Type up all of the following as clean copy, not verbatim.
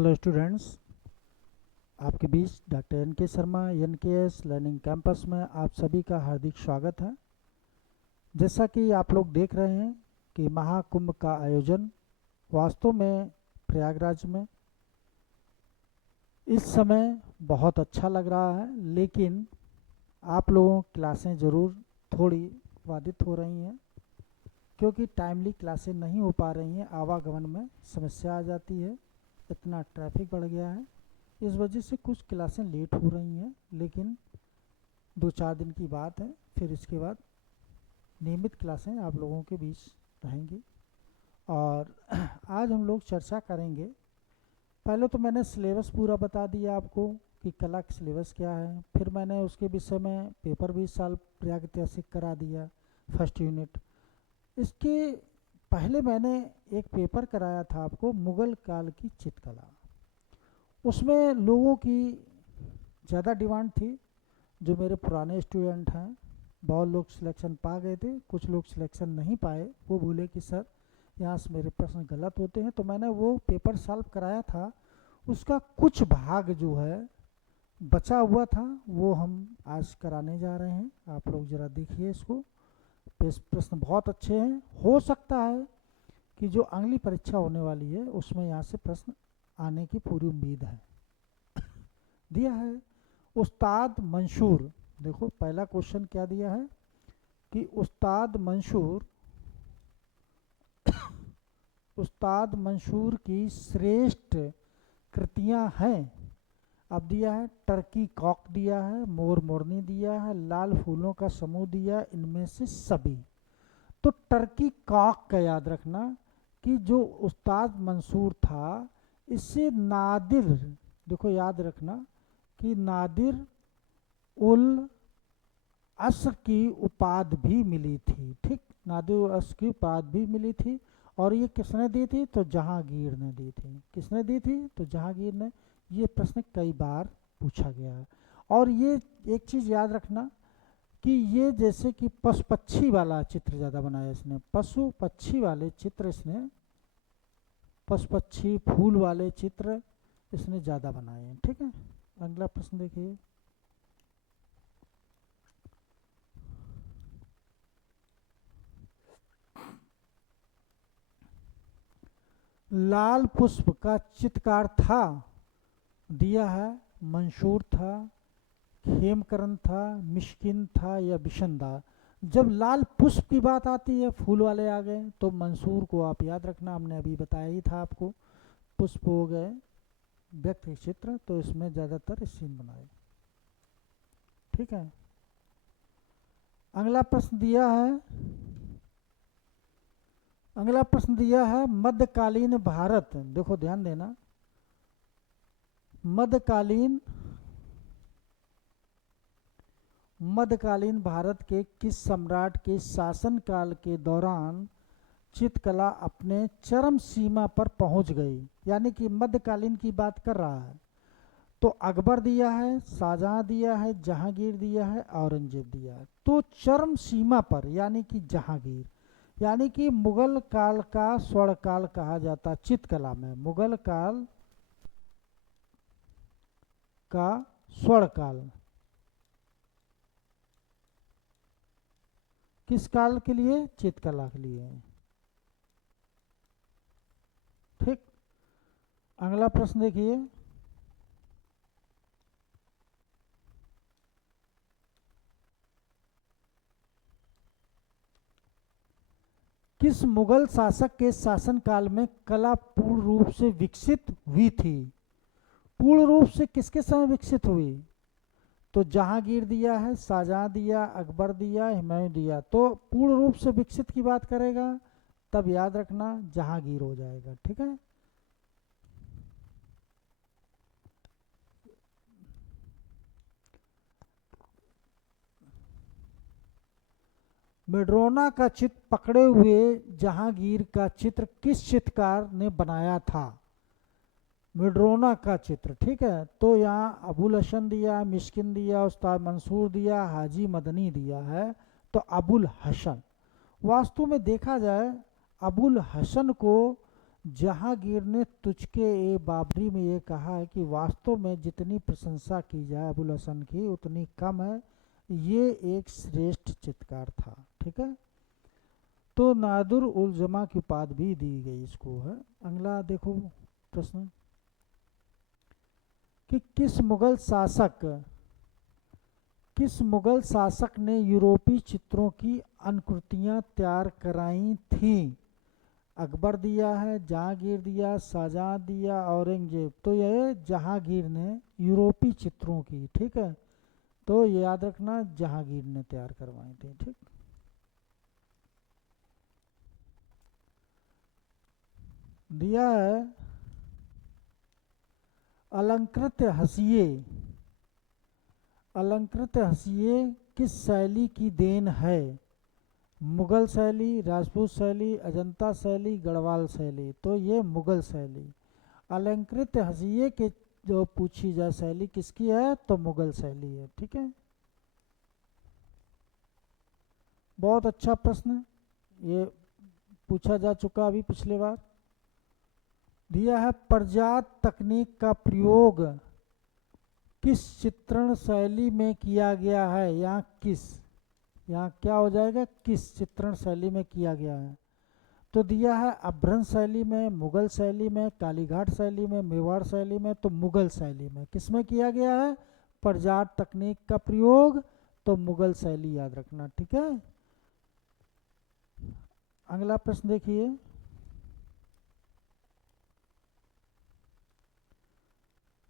Hello students, आपके बीच doctor N के Sharma NKS learning campus में आप सभी का हार्दिक स्वागत है। जैसा कि आप लोग देख रहे हैं कि महाकुंभ का आयोजन वास्तव में प्रयागराज में इस समय बहुत अच्छा लग रहा है, लेकिन आप लोगों की क्लासें ज़रूर थोड़ी बाधित हो रही हैं क्योंकि टाइमली क्लासें नहीं हो पा रही हैं। आवागमन में समस्या आ जाती है, इतना ट्रैफिक बढ़ गया है, इस वजह से कुछ क्लासें लेट हो रही हैं। लेकिन 2-4 दिन की बात है, फिर इसके बाद नियमित क्लासें आप लोगों के बीच रहेंगी। और आज हम लोग चर्चा करेंगे। पहले तो मैंने सिलेबस पूरा बता दिया आपको कि कला का सिलेबस क्या है, फिर मैंने उसके विषय में पेपर भी इस साल प्रयाग ऐतिहासिक करा दिया, फर्स्ट यूनिट। इसके पहले मैंने एक पेपर कराया था आपको मुगल काल की चित्रकला। उसमें लोगों की ज़्यादा डिमांड थी। जो मेरे पुराने स्टूडेंट हैं बहुत लोग सिलेक्शन पा गए थे, कुछ लोग सिलेक्शन नहीं पाए। वो बोले कि सर यहाँ से मेरे प्रश्न गलत होते हैं, तो मैंने वो पेपर सॉल्व कराया था। उसका कुछ भाग जो है बचा हुआ था वो हम आज कराने जा रहे हैं। आप लोग ज़रा देखिए इसको। प्रश्न बहुत अच्छे हैं। हो सकता है कि जो अगली परीक्षा होने वाली है उसमें यहाँ से प्रश्न आने की पूरी उम्मीद है। दिया है उस्ताद मंशूर। देखो पहला क्वेश्चन क्या दिया है कि उस्ताद मंशूर की श्रेष्ठ कृतियां हैं। अब दिया है टर्की कॉक दिया है, मोर मोरनी दिया है, लाल फूलों का समूह दिया, इनमें से सभी। तो टर्की कॉक का याद रखना कि जो उस्ताद मंसूर था इससे नादिर, देखो याद रखना कि नादिर उल असर की उपाधि भी मिली थी। ठीक, नादिर उल असर की उपाधि भी मिली थी। और ये किसने दी थी? तो जहांगीर ने दी थी। किसने दी थी? तो जहांगीर ने। ये प्रश्न कई बार पूछा गया है। और ये एक चीज़ याद रखना कि ये जैसे कि पशु पक्षी वाला चित्र ज़्यादा बनाया इसने, पशु पक्षी वाले चित्र इसने, पशु पक्षी फूल वाले चित्र इसने ज़्यादा बनाए हैं। ठीक है, अगला प्रश्न देखिए। लाल पुष्प का चित्रकार था, दिया है मंशूर था, खेमकरन था, मिश्किन था या बिशंदा। जब लाल पुष्प की बात आती है, फूल वाले आ गए, तो मंसूर को आप याद रखना, हमने अभी बताया ही था आपको। पुष्प हो गए व्यक्ति चित्र, तो इसमें ज़्यादातर सीन बनाए। ठीक है, अगला प्रश्न दिया है मध्यकालीन भारत। देखो ध्यान देना, मध्यकालीन भारत के किस सम्राट के शासनकाल के दौरान चित्रकला अपने चरम सीमा पर पहुंच गई? यानी कि मध्यकालीन की बात कर रहा है। तो अकबर दिया है, शाहजहां दिया है, जहांगीर दिया है, औरंगजेब दिया है। तो चरम सीमा पर यानी कि जहांगीर, यानी कि मुगल काल का स्वर्ण काल कहा जाता चित्रकला में। मुगल काल का स्वर्ण काल किस काल के लिए? चित्रकला के लिए। ठीक, अगला प्रश्न देखिए। किस मुगल शासक के शासनकाल में कला पूर्ण रूप से विकसित हुई थी? पूर्ण रूप से किसके समय विकसित हुई? तो जहांगीर दिया है, शाहजहां दिया, अकबर दिया, हुमायूं दिया। तो पूर्ण रूप से विकसित की बात करेगा तब याद रखना जहांगीर हो जाएगा। ठीक है, मेड्रोना का चित्र पकड़े हुए जहांगीर का चित्र किस चित्रकार ने बनाया था? मेड्रोना का चित्र। ठीक है, तो यहाँ अबुल हसन दिया, मिस्किन दिया, उस्ताद मंसूर दिया, हाजी मदनी दिया है। तो अबुल हसन, वास्तव में देखा जाए अबुल हसन को जहांगीर ने तुझके ए बाबरी में ये कहा है कि वास्तव में जितनी प्रशंसा की जाए अबुल हसन की उतनी कम है, ये एक श्रेष्ठ चित्रकार था। ठीक है, तो नादुर उल जमा की उपाधि भी दी गई इसको है। अगला देखो प्रश्न कि किस मुगल शासक ने यूरोपीय चित्रों की अनुकृतियां तैयार कराई थीं? अकबर दिया है, जहांगीर दिया, शाहजहां दिया, औरंगजेब। तो ये जहांगीर ने यूरोपीय चित्रों की, ठीक है, तो ये याद रखना जहांगीर ने तैयार करवाए थे। ठीक, दिया है अलंकृत हंसिए। अलंकृत हंसिए किस शैली की देन है? मुगल शैली, राजपूत शैली, अजंता शैली, गढ़वाल शैली। तो ये मुगल शैली। अलंकृत हंसिए के जो पूछी जाए शैली किसकी है, तो मुगल शैली है। ठीक है, बहुत अच्छा प्रश्न, ये पूछा जा चुका अभी पिछले बार। दिया है प्रजात तकनीक का प्रयोग किस चित्रण शैली में किया गया है? यहाँ किस, यहाँ क्या हो जाएगा, किस चित्रण शैली में किया गया है? तो दिया है अभ्रंश शैली में, मुगल शैली में, कालीघाट शैली में, मेवाड़ शैली में। तो मुगल शैली में। किस में किया गया है? प्रजात तकनीक का प्रयोग, तो मुगल शैली याद रखना। ठीक है, अगला प्रश्न देखिए।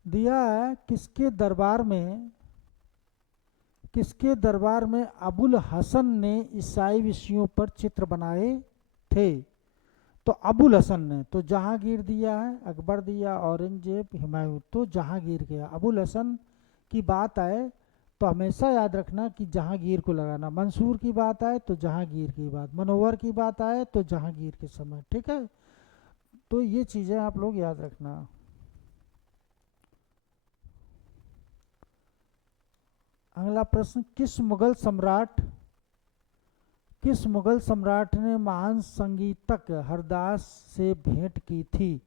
दिया है किसके दरबार में अबुल हसन ने ईसाई विषयों पर चित्र बनाए थे? तो अबुल हसन ने। तो जहांगीर दिया है, अकबर दिया, औरंगजेब, हुमायूं। तो जहांगीर के। अबुल हसन की बात आए तो हमेशा याद रखना कि जहांगीर को लगाना। मंसूर की बात आए तो जहांगीर की बात, मनोवर की बात आए तो जहांगीर के समय। ठीक है, तो ये चीज़ें आप लोग याद रखना। अगला प्रश्न, किस मुगल सम्राट ने महान संगीतक हरदास से भेंट की थी?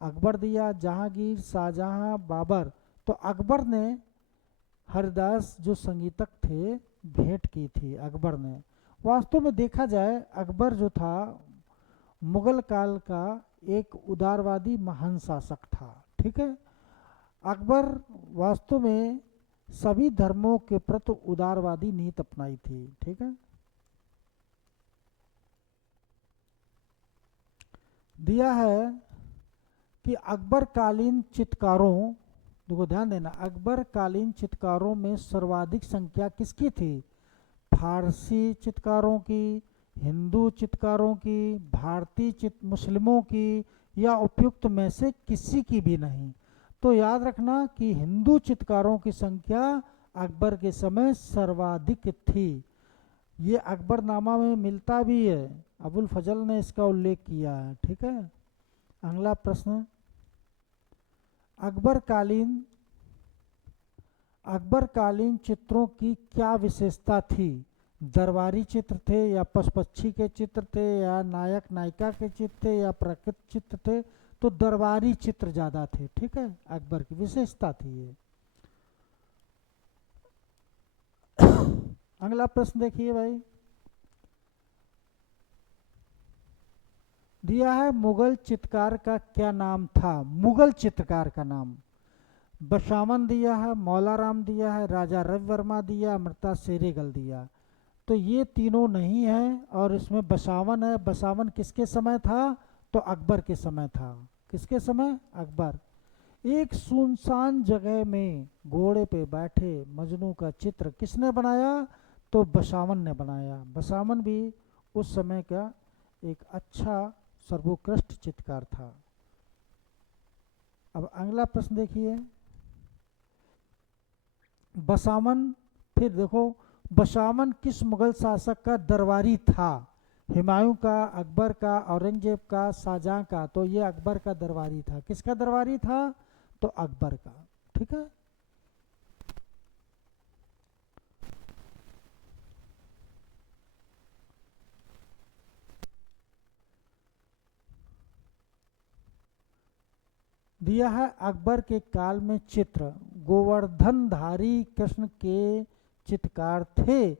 अकबर दिया, जहांगीर, शाहजहां, बाबर। तो अकबर ने हरदास जो संगीतक थे भेंट की थी अकबर ने। वास्तव में देखा जाए अकबर जो था मुगल काल का एक उदारवादी महान शासक था। ठीक है, अकबर वास्तव में सभी धर्मों के प्रति उदारवादी नीति अपनाई थी। ठीक है, दिया है कि अकबरकालीन चित्रकारों, देखो ध्यान देना, अकबरकालीन चित्रकारों में सर्वाधिक संख्या किसकी थी? फारसी चित्रकारों की, हिंदू चित्रकारों की, भारतीय मुस्लिमों की, या उपयुक्त में से किसी की भी नहीं। तो याद रखना कि हिंदू चित्रकारों की संख्या अकबर के समय सर्वाधिक थी। ये अकबरनामा में मिलता भी है, अबुल फजल ने इसका उल्लेख किया है। ठीक है, अगला प्रश्न, अकबरकालीन अकबरकालीन चित्रों की क्या विशेषता थी? दरबारी चित्र थे, या पशुपक्षी के चित्र थे, या नायक नायिका के चित्र थे, या प्राकृतिक चित्र थे? तो दरबारी चित्र ज्यादा थे। ठीक है, अकबर की विशेषता थी ये। अगला प्रश्न देखिए भाई, दिया है मुगल चित्रकार का क्या नाम था? मुगल चित्रकार का नाम बसावन दिया है, मौलाराम दिया है, राजा रवि वर्मा दिया, अमृता सेरेगल दिया। तो ये तीनों नहीं है, और इसमें बसावन है। बसावन किसके समय था? तो अकबर के समय था। किसके समय? अकबर। एक सुनसान जगह में घोड़े पे बैठे मजनू का चित्र किसने बनाया? तो बसावन ने बनाया। बसावन भी उस समय का एक अच्छा सर्वोत्कृष्ट चित्रकार था। अब अगला प्रश्न देखिए, बसावन, फिर देखो बसावन किस मुगल शासक का दरबारी था? हुमायूं का, अकबर का, औरंगजेब का, शाहजहां का? तो ये अकबर का दरबारी था। किसका दरबारी था? तो अकबर का। ठीक है, दिया है अकबर के काल में चित्र गोवर्धनधारी कृष्ण के चित्रकार थे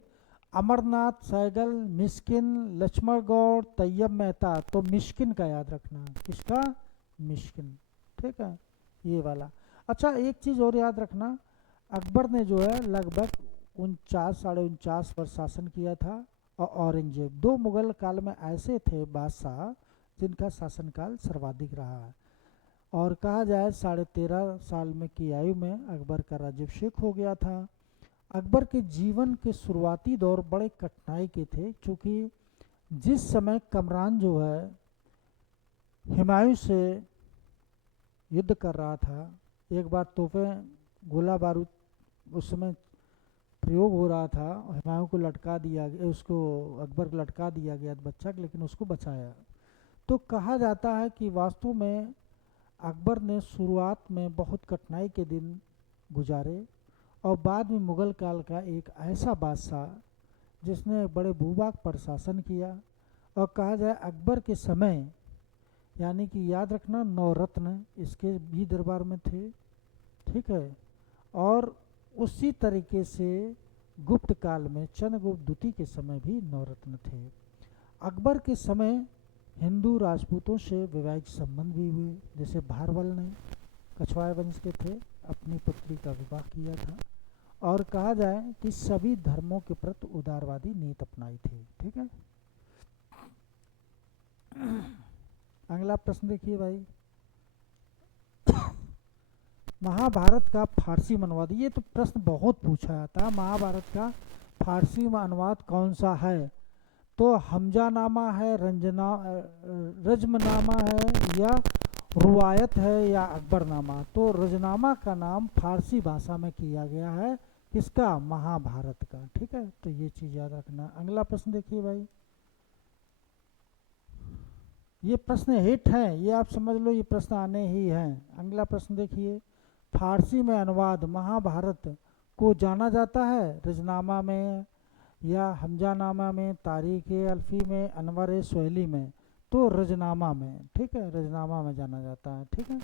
अमरनाथ सहगल मिस्किन लक्ष्मण गौड़ तैयब मेहता। तो मिस्किन का याद रखना, किसका? मिस्किन, ठीक है, ये वाला। अच्छा एक चीज़ और याद रखना, अकबर ने जो है लगभग 49-49.5 वर्ष शासन किया था और औरंगजेब, दो मुगल काल में ऐसे थे बादशाह जिनका शासनकाल सर्वाधिक रहा है। और कहा जाए 13.5 साल में की आयु में अकबर का राज्याभिषेक हो गया था। अकबर के जीवन के शुरुआती दौर बड़े कठिनाई के थे, क्योंकि जिस समय कमरान जो है हुमायूं से युद्ध कर रहा था, एक बार तोहफे गोला बारूद उस समय प्रयोग हो रहा था, हुमायूं को लटका दिया गया, उसको अकबर को लटका दिया गया बच्चा, लेकिन उसको बचाया। तो कहा जाता है कि वास्तव में अकबर ने शुरुआत में बहुत कठिनाई के दिन गुजारे और बाद में मुग़ल काल का एक ऐसा बादशाह जिसने बड़े भूभाग पर शासन किया। और कहा जाए अकबर के समय, यानी कि याद रखना 9 रत्न इसके भी दरबार में थे, ठीक है। और उसी तरीके से गुप्त काल में चंद्रगुप्त द्वितीय के समय भी 9 रत्न थे। अकबर के समय हिंदू राजपूतों से वैवाहिक संबंध भी हुए, जैसे भारवल ने कछवाए वंश के थे, अपनी पुत्री का विवाह किया था। और कहा जाए कि सभी धर्मों के प्रति उदारवादी नीति अपनाई थी, ठीक है। अगला प्रश्न देखिए भाई, महाभारत का फारसी में अनुवाद, ये तो प्रश्न बहुत पूछा था, महाभारत का फारसी में अनुवाद कौन सा है? तो हमजानामा है, रजमनामा है, या रुवायत है, या अकबरनामा। तो रजनामा का नाम फारसी भाषा में किया गया है, किसका? महाभारत का, ठीक है। तो ये चीज़ याद रखना। अगला प्रश्न देखिए भाई, ये प्रश्न हिट है, ये आप समझ लो, ये प्रश्न आने ही हैं। अगला प्रश्न देखिए, फारसी में अनुवाद महाभारत को जाना जाता है रजनामा में, या हमजानामा में, तारीख अल्फी में, अनवर सोहली में। तो रजनामा में, ठीक है, रजनामा में जाना जाता है, ठीक है।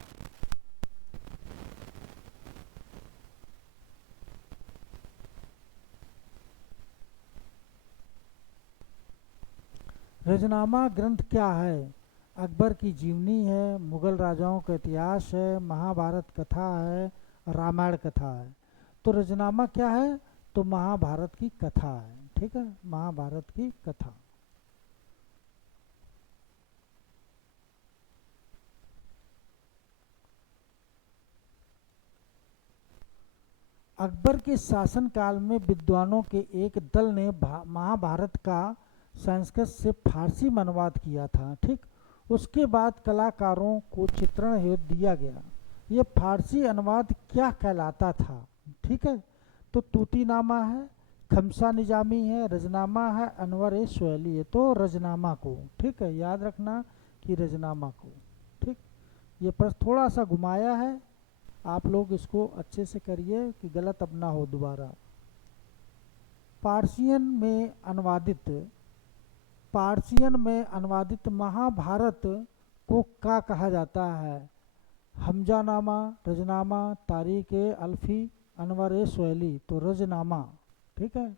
रजनामा ग्रंथ क्या है? अकबर की जीवनी है, मुगल राजाओं का इतिहास है, महाभारत कथा है, रामायण कथा है। तो रजनामा क्या है? तो महाभारत की कथा है, ठीक है, महाभारत की कथा। अकबर के शासनकाल में विद्वानों के एक दल ने महाभारत का संस्कृत से फारसी में अनुवाद किया था, ठीक। उसके बाद कलाकारों को चित्रण हेतु दिया गया। ये फारसी अनुवाद क्या कहलाता था, ठीक है? तो तूतीनामा है, खमसा निजामी है, रजनामा है, अनवर सोहली है। तो रजनामा को, ठीक है, याद रखना कि रजनामा को, ठीक। ये प्रश्न थोड़ा सा घुमाया है, आप लोग इसको अच्छे से करिए कि गलत अब ना हो दोबारा। पार्सियन में अनुवादित महाभारत को क्या कहा जाता है? हमजानामा, रजनामा, तारीख अल्फी, अनवर सोहली। तो रजनामा, ठीक है।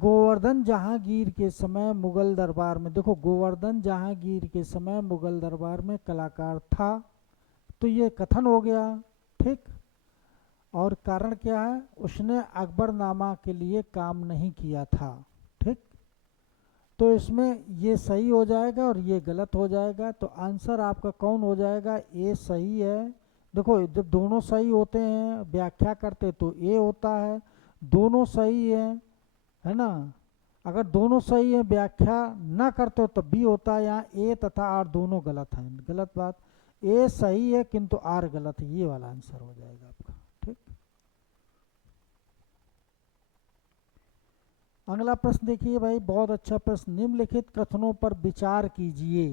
गोवर्धन जहांगीर के समय मुगल दरबार में, देखो गोवर्धन जहांगीर के समय मुगल दरबार में कलाकार था, तो ये कथन हो गया, ठीक। और कारण क्या है? उसने अकबरनामा के लिए काम नहीं किया था, ठीक। तो इसमें ये सही हो जाएगा और ये गलत हो जाएगा। तो आंसर आपका कौन हो जाएगा? ए सही है। देखो जब दोनों सही होते हैं व्याख्या करते तो ए होता है, दोनों सही है ना। अगर दोनों सही है व्याख्या ना करते हो तो बी होता है। यहाँ ए तथा आर दोनों गलत हैं, गलत बात। ए सही है किंतु आर गलत है, ये वाला आंसर हो जाएगा आपका, ठीक। अगला प्रश्न देखिए भाई, बहुत अच्छा प्रश्न। निम्नलिखित कथनों पर विचार कीजिए,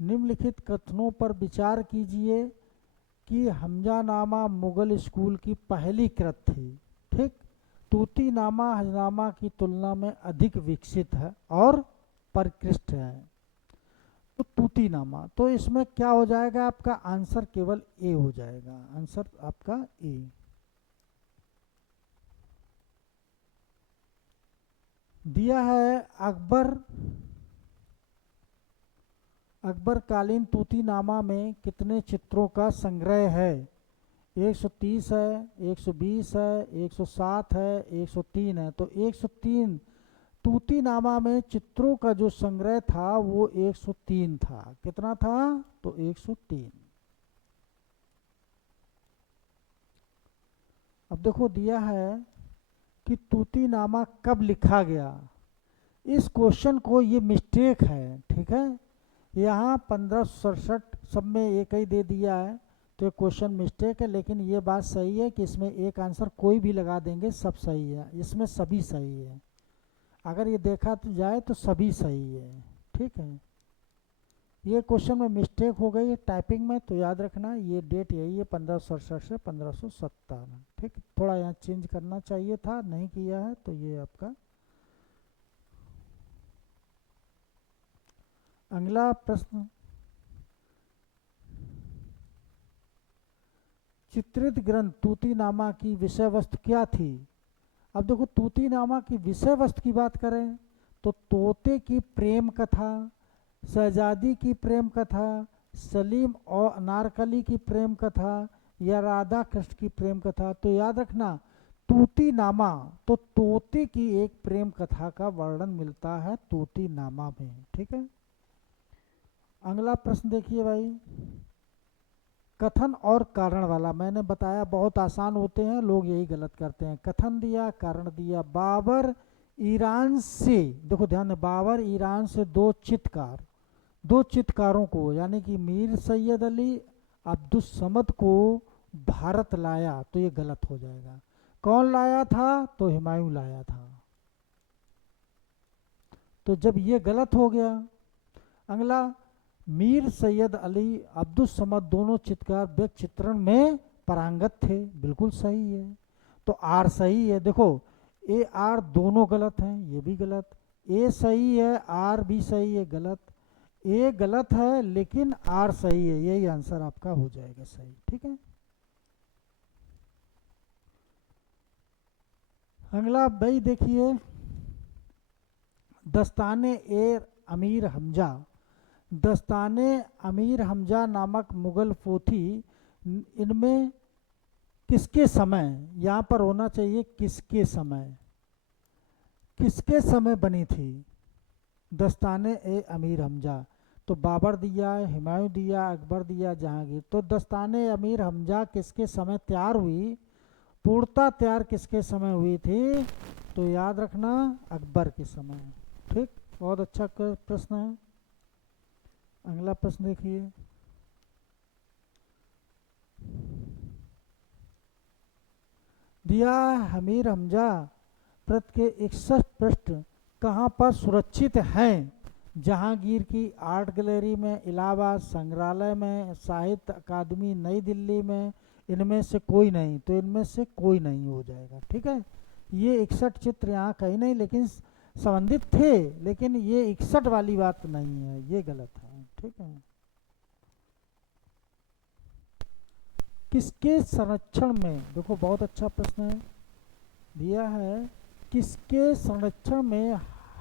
निम्नलिखित कथनों पर विचार कीजिए कि हमजानामा मुगल स्कूल की पहली कृत थी, ठीक। तूतीनामा हजनामा की तुलना में अधिक विकसित है और परिष्कृत है। तो तूतीनामा, तो इसमें क्या हो जाएगा, आपका आंसर केवल ए हो जाएगा, आंसर आपका ए। दिया है अकबरकालीन तूतीनामा में कितने चित्रों का संग्रह है। 130 है, 120 है, 107 है, 103 है। तो 103 तूतीनामा में चित्रों का जो संग्रह था वो 103 था। कितना था, तो 103। अब देखो दिया है कि तूतीनामा कब लिखा गया। इस क्वेश्चन को, ये मिस्टेक है, ठीक है। यहाँ 1567 सब में एक ही दे दिया है, तो ये क्वेश्चन मिस्टेक है। लेकिन ये बात सही है कि इसमें एक आंसर कोई भी लगा देंगे, सब सही है, इसमें सभी सही है। अगर ये देखा तो जाए तो सभी सही है, ठीक है। ये क्वेश्चन में मिस्टेक हो गई है टाइपिंग में, तो याद रखना ये डेट यही है 1567 से 1557, ठीक। थोड़ा यहाँ चेंज करना चाहिए था, नहीं किया है, तो ये आपका। अगला प्रश्न, चित्रित ग्रंथ तूतीनामा की विषय वस्तु क्या थी। अब देखो तूतीनामा की विषय वस्तु की बात करें तो तोते की प्रेम कथा, शहजादी की प्रेम कथा, सलीम और अनारकली की प्रेम कथा, या राधा कृष्ण की प्रेम कथा। तो याद रखना तूतीनामा, तो तोते की एक प्रेम कथा का वर्णन मिलता है तूतीनामा में, ठीक है। अगला प्रश्न देखिए भाई, कथन और कारण वाला। मैंने बताया बहुत आसान होते हैं, लोग यही गलत करते हैं। कथन दिया, कारण दिया। बाबर ईरान से, देखो ध्यान दें, बाबर ईरान से दो चित्रकारों को, यानी कि मीर सैयद अली, अब्दुस समद को भारत लाया। तो ये गलत हो जाएगा। कौन लाया था, तो हुमायूं लाया था। तो जब ये गलत हो गया, अगला मीर सैयद अली, अब्दुस समद दोनों चित्रकार व्यक्ति चित्रण में पारंगत थे। बिल्कुल सही है। तो आर सही है। देखो ए आर दोनों गलत हैं, ये भी गलत। ए सही है, आर भी सही है, गलत। ए गलत है लेकिन आर सही है, यही आंसर आपका हो जाएगा सही, ठीक है। अगला भाई देखिए, दस्ताने ए अमीर हमजा। दस्ताने अमीर हमजा नामक मुगल पोथी, इनमें किसके समय, यहाँ पर होना चाहिए किसके समय बनी थी दस्ताने ए अमीर हमजा। तो बाबर दिया, हुमायूं दिया, अकबर दिया, जहांगीर। तो दस्ताने अमीर हमजा किसके समय तैयार हुई, पूर्णतः तैयार किसके समय हुई थी, तो याद रखना अकबर के समय, ठीक। बहुत अच्छा प्रश्न है। अगला प्रश्न देखिए, दिया अमीर हमजा प्रत के 61 पृष्ठ कहाँ पर सुरक्षित हैं। जहांगीर की आर्ट गैलरी में, इलाहाबाद संग्रहालय में, साहित्य अकादमी नई दिल्ली में, इनमें से कोई नहीं। तो इनमें से कोई नहीं हो जाएगा, ठीक है। ये 61 चित्र यहाँ कहीं नहीं, लेकिन संबंधित थे, लेकिन ये 61 वाली बात नहीं है, ये गलत है, ठीक है। किसके संरक्षण में, देखो बहुत अच्छा प्रश्न है, दिया है किसके संरक्षण में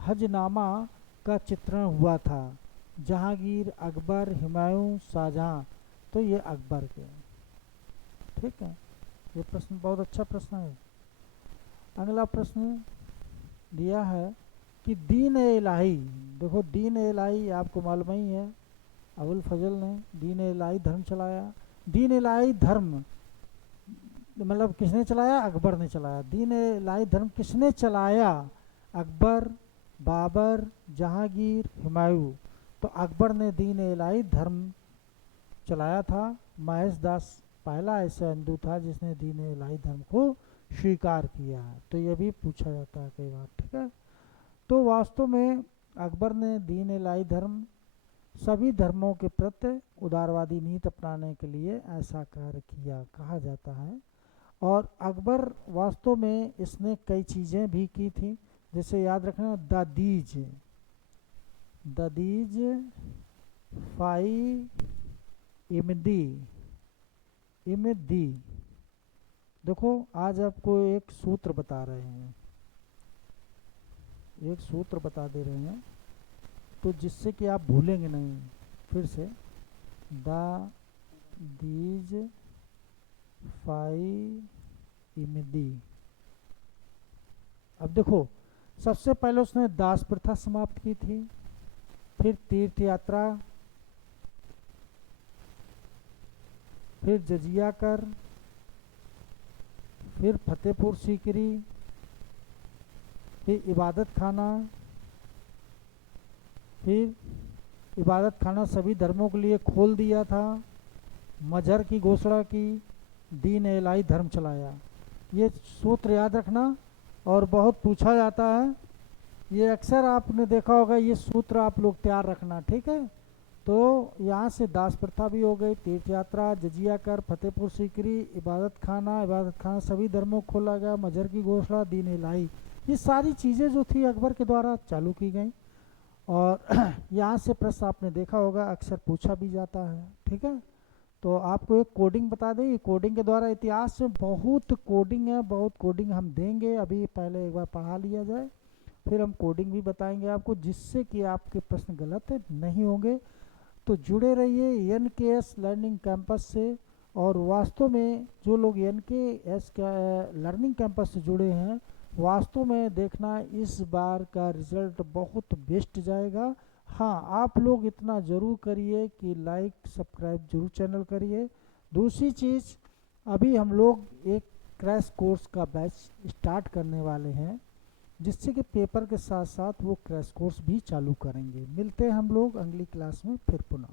हजनामा का चित्रण हुआ था। जहांगीर, अकबर, हुमायूं, शाहजहां। तो ये अकबर के, ठीक है। ये प्रश्न बहुत अच्छा प्रश्न है। अगला प्रश्न दिया है कि दीन ए इलाही, देखो दीन ए इलाही आपको मालूम ही है, अबुल फजल ने दीन ए इलाही धर्म चलाया। दीन ए इलाही धर्म मतलब किसने चलाया, अकबर ने चलाया। दीन ए इलाही धर्म किसने चलाया, अकबर, बाबर, जहांगीर, हुमायूं। तो अकबर ने दीन ए इलाही धर्म चलाया था। महेश दास पहला ऐसा हिंदू था जिसने दीन ए इलाही धर्म को स्वीकार किया। तो ये भी पूछा जाता है कई बार, ठीक है। तो वास्तव में अकबर ने दीन ए इलाही धर्म सभी धर्मों के प्रति उदारवादी नीति अपनाने के लिए ऐसा कार्य किया कहा जाता है। और अकबर वास्तव में इसने कई चीज़ें भी की थी, जैसे याद रखना ददीज ददीज फाई इमदी इमदी। देखो आज आपको एक सूत्र बता रहे हैं, एक सूत्र बता दे रहे हैं तो जिससे कि आप भूलेंगे नहीं। फिर से द दीज फाई इमदी। अब देखो सबसे पहले उसने दास प्रथा समाप्त की थी, फिर तीर्थ यात्रा, फिर जजिया कर, फिर फतेहपुर सीकरी, फिर इबादत खाना, फिर इबादत खाना सभी धर्मों के लिए खोल दिया था, मजहर की घोषणा की, दीन इलाही धर्म चलाया। ये सूत्र याद रखना और बहुत पूछा जाता है, ये अक्सर आपने देखा होगा, ये सूत्र आप लोग तैयार रखना, ठीक है। तो यहाँ से दास प्रथा भी हो गई, तीर्थ यात्रा, जजिया कर, फतेहपुर सीकरी, इबादत खाना सभी धर्मों को खोला गया, मजहर की घोषणा, दीन इलाही, ये सारी चीज़ें जो थी अकबर के द्वारा चालू की गई। और यहाँ से प्रश्न आपने देखा होगा अक्सर पूछा भी जाता है, ठीक है। तो आपको एक कोडिंग बता दें, कोडिंग के द्वारा इतिहास में बहुत कोडिंग है, बहुत कोडिंग हम देंगे। अभी पहले एक बार पढ़ा लिया जाए, फिर हम कोडिंग भी बताएंगे आपको, जिससे कि आपके प्रश्न गलत नहीं होंगे। तो जुड़े रहिए NKS लर्निंग कैंपस से। और वास्तव में जो लोग NKS लर्निंग कैंपस से जुड़े हैं, वास्तव में देखना इस बार का रिजल्ट बहुत बेस्ट जाएगा। हाँ, आप लोग इतना ज़रूर करिए कि लाइक सब्सक्राइब जरूर चैनल करिए। दूसरी चीज़, अभी हम लोग एक क्रैश कोर्स का बैच स्टार्ट करने वाले हैं, जिससे कि पेपर के साथ साथ वो क्रैश कोर्स भी चालू करेंगे। मिलते हैं हम लोग अगली क्लास में फिर पुनः।